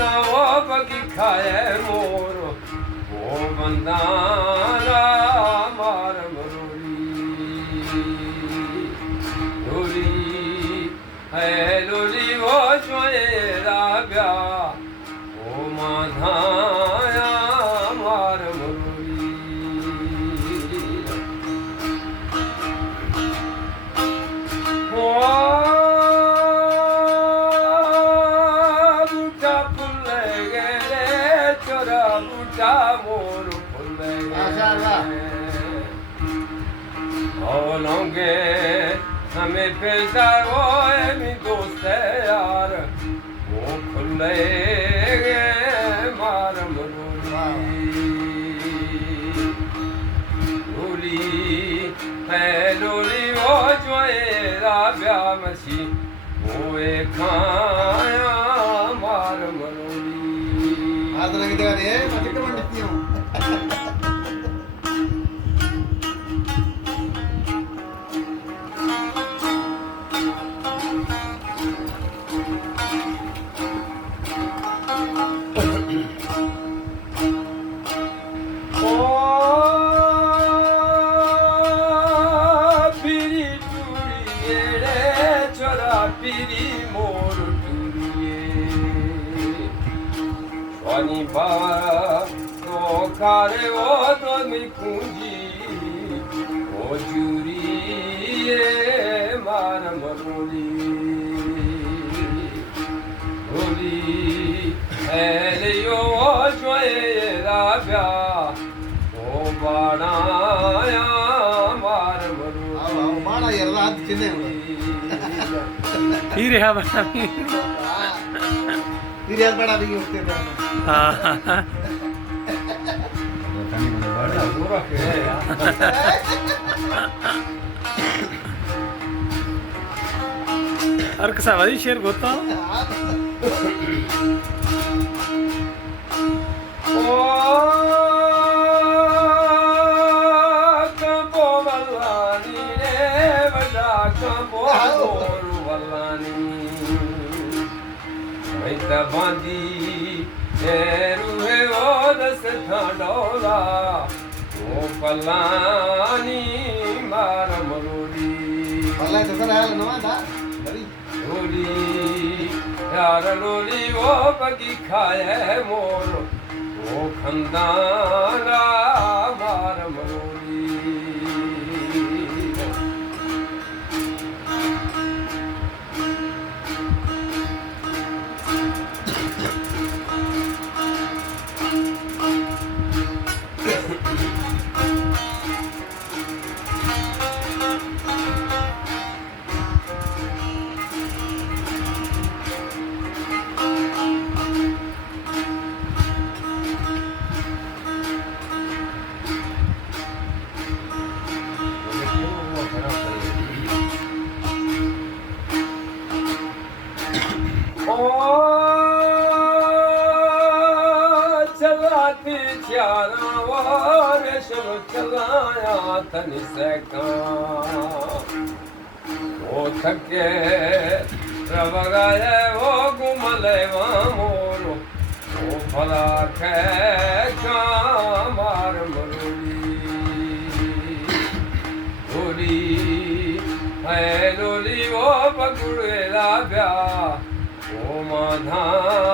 वो बगी खाए मोर वो बंदाना मार लोली है लोली वो जोएरा ब्या वो माधाया मार मोर फुले लोगे हमें पेशा वो मी दोस्त यार वो खुले मार लोली है लोली वो जोएरा ब्या मसी वो खाया मार मरोली पीरी मोर टूरिए स्वानी तो कारे वो तो मी पूंजी वो जूरिए मार मरोली रोली है लियो जोएरा ब्या वो बाणाया मार मरोली बाणा यार रात चिन्हे हीरे हा बड़ा हीरे बड़ा भी उठते थे हाँ और कसा वाली शेर गोता बांधी रुहे वो दस डोला वो पलानी मार मरोली पल्ला तो सर हाल नवा था लोली यार लोली वो बगी खाए मोर वो खंदाना मार मरोली चलाती चारा वारे शब चलाया तन से वो थके रवगाए वो गुमले मोर वो फला खे मार लोली है लोली वो पकड़ेला ब्या वो माधा